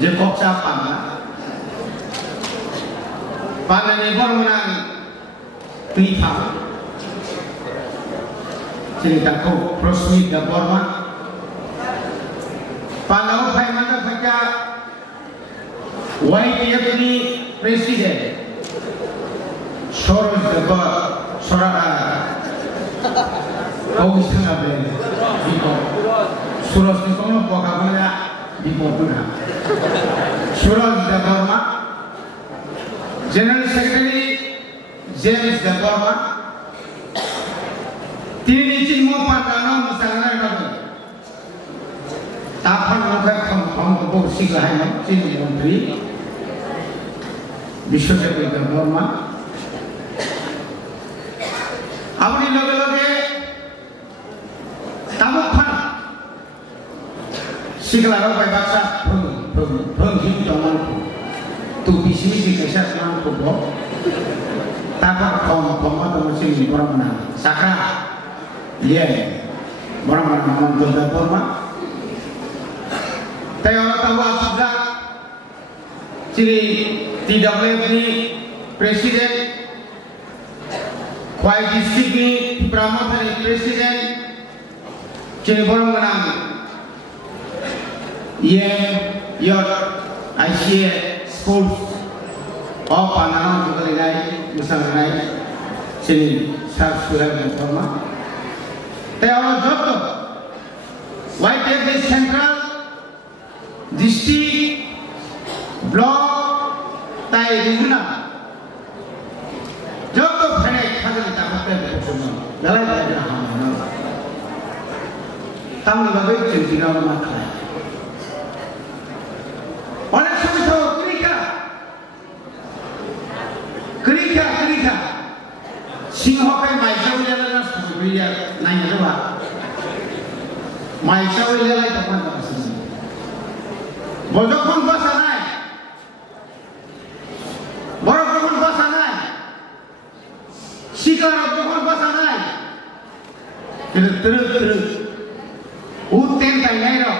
je koksa pana pana ni bormanang pita cerita ko prosmi da borma pana upai mana baca YPF ni presiden Soros da Soraka kau iseng apa ni? Soros ni kau mau apa mana? Di Portugal. Soros da Burma, General Secretary James da Burma, तीन चीज मो पाताना मुसलमान का तापन मुखर हम को सिखा है ना चीज मंत्री विश्व के का Burma अपनी लोगे तामुखान सिखला रो बाय बासा भंग हिम तमन तू बिसिनि कैसा नाम को बो ताका कम तो मसिन बरमना साका ये बरमना मन तो दा Burma tay orang tahu asal ciri tidak boleh presiden Kwai district ni Pramod ni presiden ciri borong menang ye yor ICA schools oh panang juga lagi misalnya ciri sar surat Burma tapi orang jodoh White Devil Central district block tai regional jodoh pernah kagak dapat bersama dalam daerah mana tamu bagai cerita orang kaya oleh sebab itu kerika singhoi mai jauh jalan sebenarnya nanya tu apa mai jauh jalan itu apa maksudnya bojokon bahasa naik borokon bahasa naik sikar bojokon bahasa naik terus uten tai naik ro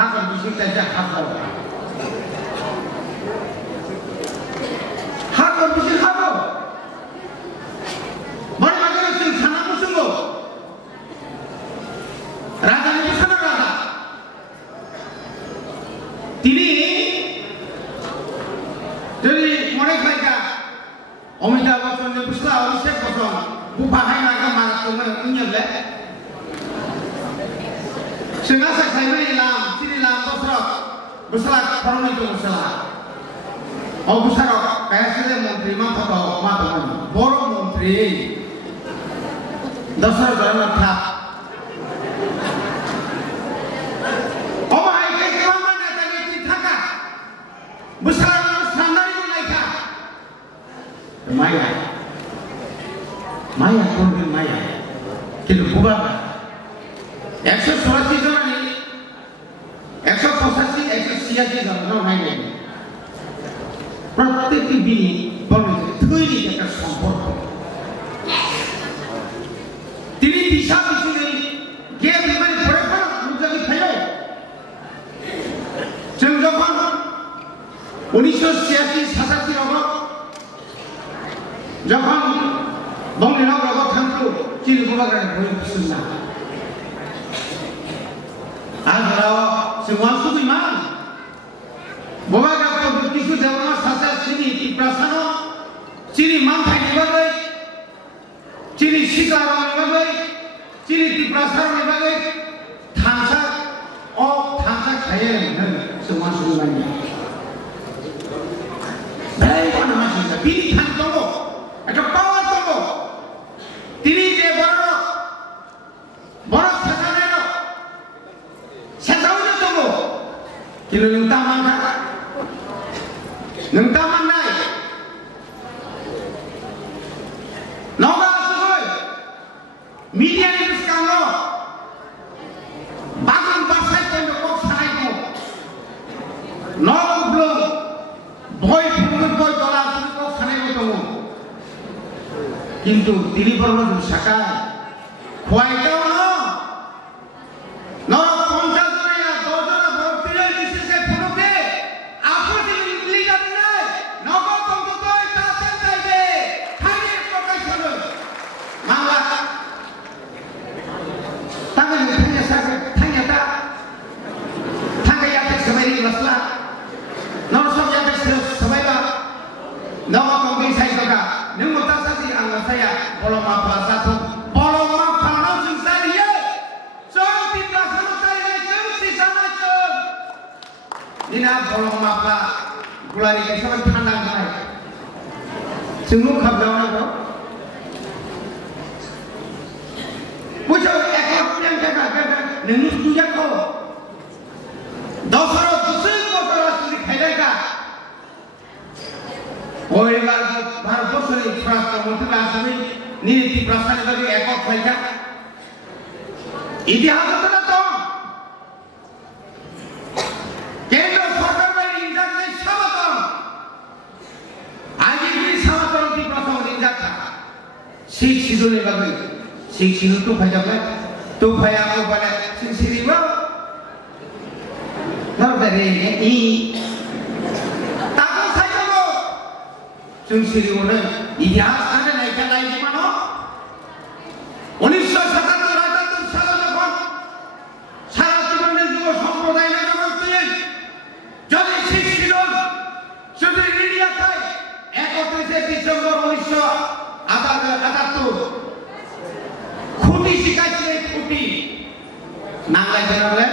hakar bisik saja hakar bisik hakar mana macam sing sana musuh raja ni sana raja tini jadi mereka mereka Amitabh Bachchan ni pusla Abhishek Bachchan bukan mereka malah tu menyebut sengaja saya ilam sini ilam terus besar orang itu besar oh besar kayak sih menteri mana tahu mana borong menteri dasar dalam thap oh hai kayak mana tadi cerita besar standar itu naikah Maya pun Maya kita buat 184 জন ni 185 186 জন নাইলে প্রত্যেকটি বিনি বলে তৈরি একটা সম্পর্ক তিনি দিশা দিছিলেন কে বিমানে পড়ে পড়া মুজাকি খায় जों যখন 1986 87 রকম যখন বঙ্গবন্ধু রকম থাকতো চিরকুমারের বই শুননা Agak semua suku iman, bawa dapat berkisu dalam masa sini di prasana, ciri mantai dibagai, ciri sikar dibagai, ciri di prasana dibagai, thansa, thansa kaya semua suku imannya. Baik mana masih ada, pilih thansa tunggu, ada power tunggu, tiri je baru kilo neng taman naik, noga sesuai, media ini sekarang, bagan pasai pendekok sahaja, noga belum, boy dolar pendekok sahaja kamu, kintu tiri perlu sakai, kuai kau দিনা বলং মাপলা গুলারি কে সবাই ঠান্ডা খায় जोंनो खाबजावनांगौ बुझो एक प्रेम जागा नोंनि सुजाखौ दसरो दुसरी दसरो सुनि खायलायगा ओइबार भारतबर्षनि राष्ट्रमंत्री आसामनि नीति प्रसारित बायदि एকক खायगा इतिहासत दं केंद्र सरकार बायदि इंजारनि साबादं आइजिपि साबादं प्रथम इंजारता सिख सिदुलनि बागै सिख सिदुल तो फायजाबाय तो फायाबो बाले सिख सिरिबो नरबेरे इ ताको सायजाबो जों सिरिबोनो इतिहास आरो नायका नायजिमानो 1977 সালে যখন সারা জীবনের যুব সম্প্রদায় নামে যদি শিখ ছিল শুধু ইন্ডিয়াতে 31 ডিসেম্বর 1978 খুঁটি শিখাইছিলেন খুঁটি নাঙ্গাই জেনারেল